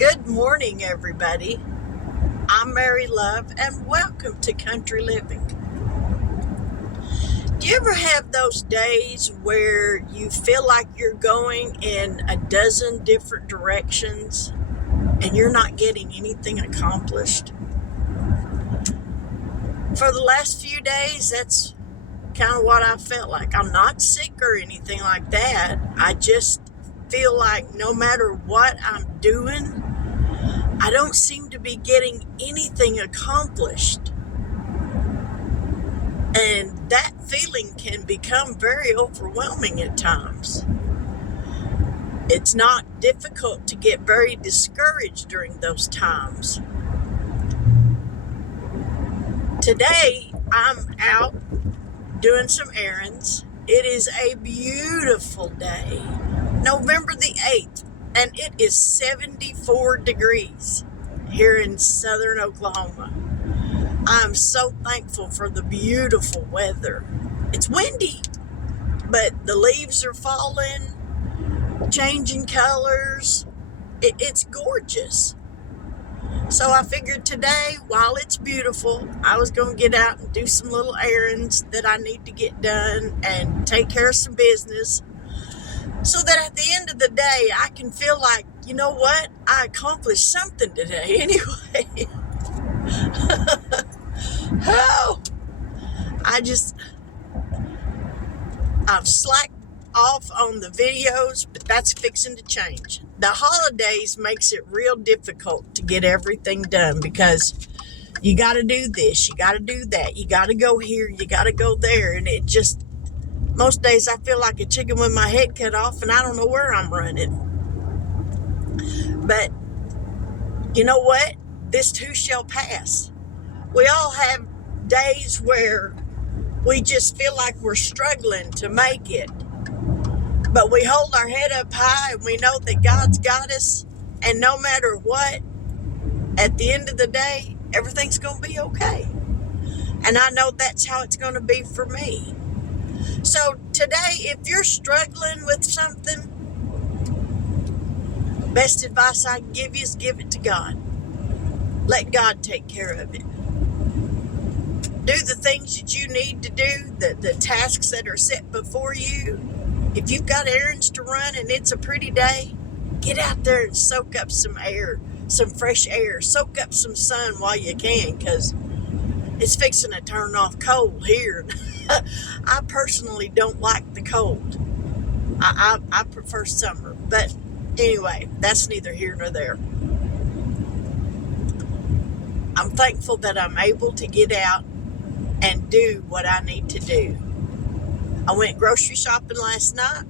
Good morning, everybody. I'm Mary Love, and welcome to Country Living. Do you ever have those days where you feel like you're going in a dozen different directions and you're not getting anything accomplished? For the last few days, that's kind of what I felt like. I'm not sick or anything like that. I just feel like no matter what I'm doing, I don't seem to be getting anything accomplished. And that feeling can become very overwhelming at times. It's not difficult to get very discouraged during those times. Today, I'm out doing some errands. It is a beautiful day, November the 8th, and it is 74 degrees here in southern Oklahoma. I'm so thankful for the beautiful weather. It's windy, but the leaves are falling, changing colors. It's gorgeous. So I figured today, while it's beautiful, I was going to get out and do some little errands that I need to get done and take care of some business so that at the end of the day, I can feel like, you know what? I accomplished something today anyway. Oh, I've slacked off on the videos, but that's fixing to change. The holidays makes it real difficult to get everything done because you got to do this, you got to do that, you got to go here, you got to go there, and most days I feel like a chicken with my head cut off and I don't know where I'm running. But you know what? This too shall pass. We all have days where we just feel like we're struggling to make it. But we hold our head up high and we know that God's got us. And no matter what, at the end of the day, everything's going to be okay. And I know that's how it's going to be for me. So today, if you're struggling with something, best advice I can give you is give it to God. Let God take care of it. Do the things that you need to do, the tasks that are set before you. If you've got errands to run and it's a pretty day, get out there and soak up some air, some fresh air. Soak up some sun while you can, because it's fixing to turn off cold here. I personally don't like the cold. I prefer summer. But anyway, that's neither here nor there. I'm thankful that I'm able to get out and do what I need to do. I went grocery shopping last night.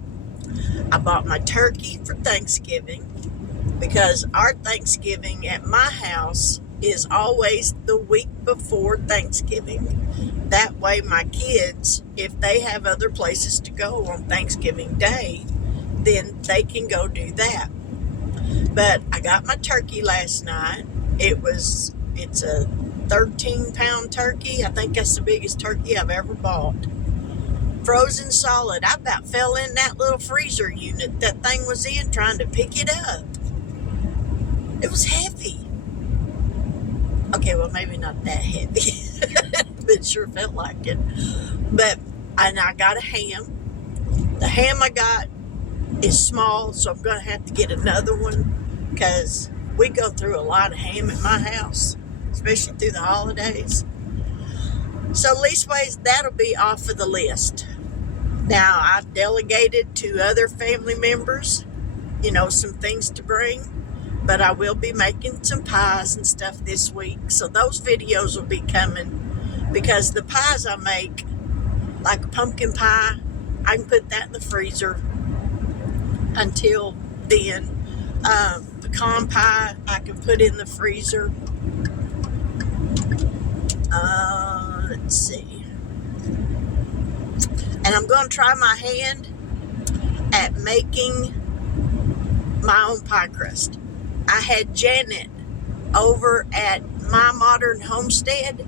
I bought my turkey for Thanksgiving because our Thanksgiving at my house is always the week before Thanksgiving. That way my kids, if they have other places to go on Thanksgiving Day, then they can go do that. But I got my turkey last night. It's a 13-pound turkey. I think that's the biggest turkey I've ever bought. Frozen solid. I about fell in that little freezer unit that thing was in trying to pick it up. It was heavy. Okay, well, maybe not that heavy, but it sure felt like it. And I got a ham. The ham I got is small, so I'm going to have to get another one because we go through a lot of ham at my house, especially through the holidays. So leastways, that'll be off of the list. Now, I've delegated to other family members, some things to bring, but I will be making some pies and stuff this week. So those videos will be coming because the pies I make, like pumpkin pie, I can put that in the freezer until then. Pecan pie, I can put in the freezer. Let's see. And I'm going to try my hand at making my own pie crust. I had Janet over at My Modern Homestead.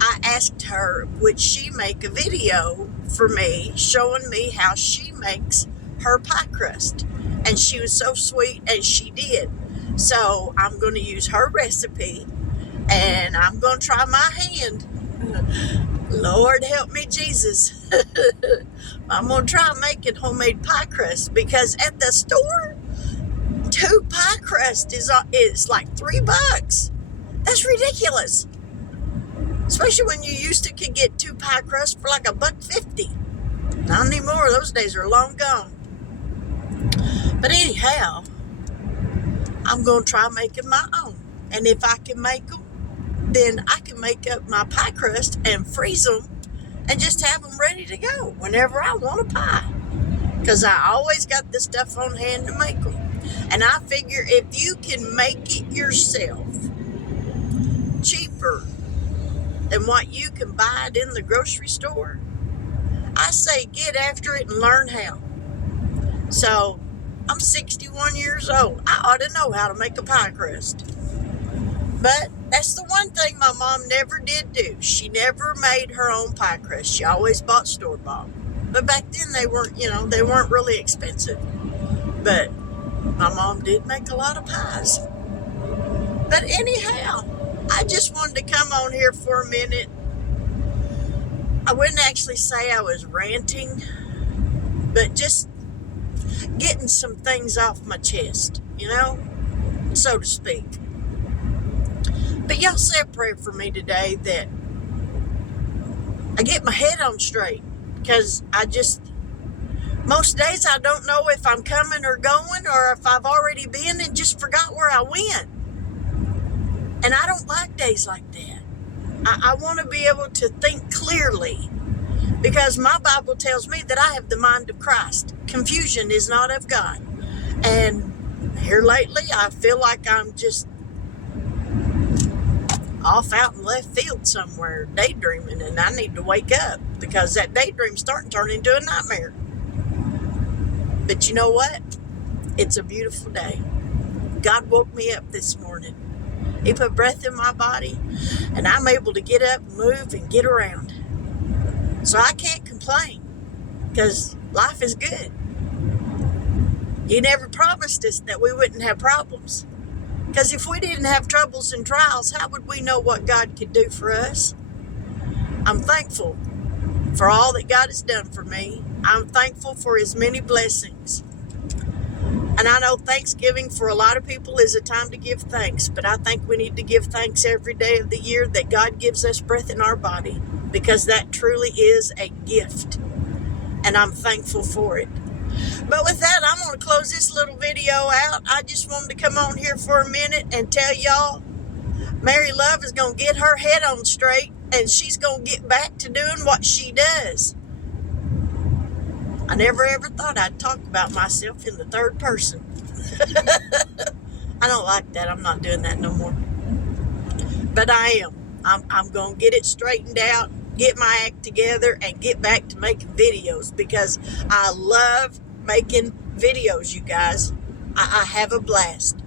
I asked her, would she make a video for me showing me how she makes her pie crust? And she was so sweet, and she did. So I'm going to use her recipe, and I'm going to try my hand. Lord help me, Jesus. I'm going to try making homemade pie crust, because at the store, 2 pie crust is like $3. That's ridiculous. Especially when you used to could get 2 pie crusts for like $1.50. Not anymore. Those days are long gone. But anyhow, I'm going to try making my own. And if I can make them, then I can make up my pie crust and freeze them and just have them ready to go whenever I want a pie. Because I always got the stuff on hand to make them. And I figure if you can make it yourself cheaper than what you can buy it in the grocery store, I say get after it and learn how. So I'm 61 years old. I ought to know how to make a pie crust. But that's the one thing my mom never did do. She never made her own pie crust. She always bought store-bought. But back then they weren't really expensive. But my mom did make a lot of pies. But anyhow, I just wanted to come on here for a minute. I wouldn't actually say I was ranting, but just getting some things off my chest, so to speak. But y'all say a prayer for me today that I get my head on straight, because most days I don't know if I'm coming or going, or if I've already been and just forgot where I went. And I don't like days like that. I want to be able to think clearly, because my Bible tells me that I have the mind of Christ. Confusion is not of God. And here lately, I feel like I'm just off out in left field somewhere, daydreaming, and I need to wake up, because that daydream's starting to turn into a nightmare. But you know what? It's a beautiful day. God woke me up this morning. He put breath in my body, and I'm able to get up, move, and get around. So I can't complain, because life is good. He never promised us that we wouldn't have problems. Because if we didn't have troubles and trials, how would we know what God could do for us? I'm thankful for all that God has done for me. I'm thankful for His many blessings. And I know Thanksgiving for a lot of people is a time to give thanks, but I think we need to give thanks every day of the year that God gives us breath in our body, because that truly is a gift. And I'm thankful for it. But with that, I'm going to close this little video out. I just wanted to come on here for a minute and tell y'all Mary Love is going to get her head on straight, and she's going to get back to doing what she does. I never ever thought I'd talk about myself in the third person. I don't like that. I'm not doing that no more. But I am. I'm going to get it straightened out, get my act together, and get back to making videos, because I love making videos, you guys. I have a blast.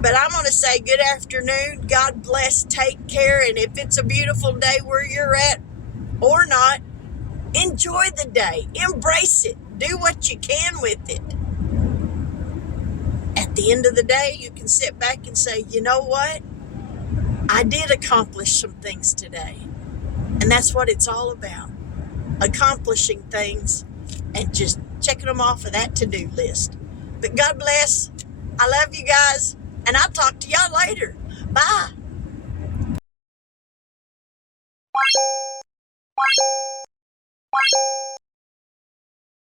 But I'm going to say good afternoon. God bless. Take care. And if it's a beautiful day where you're at or not, enjoy the day. Embrace it. Do what you can with it. At the end of the day, you can sit back and say, you know what? I did accomplish some things today. And that's what it's all about. Accomplishing things and just checking them off of that to-do list. But God bless. I love you guys. And I'll talk to y'all later. Bye.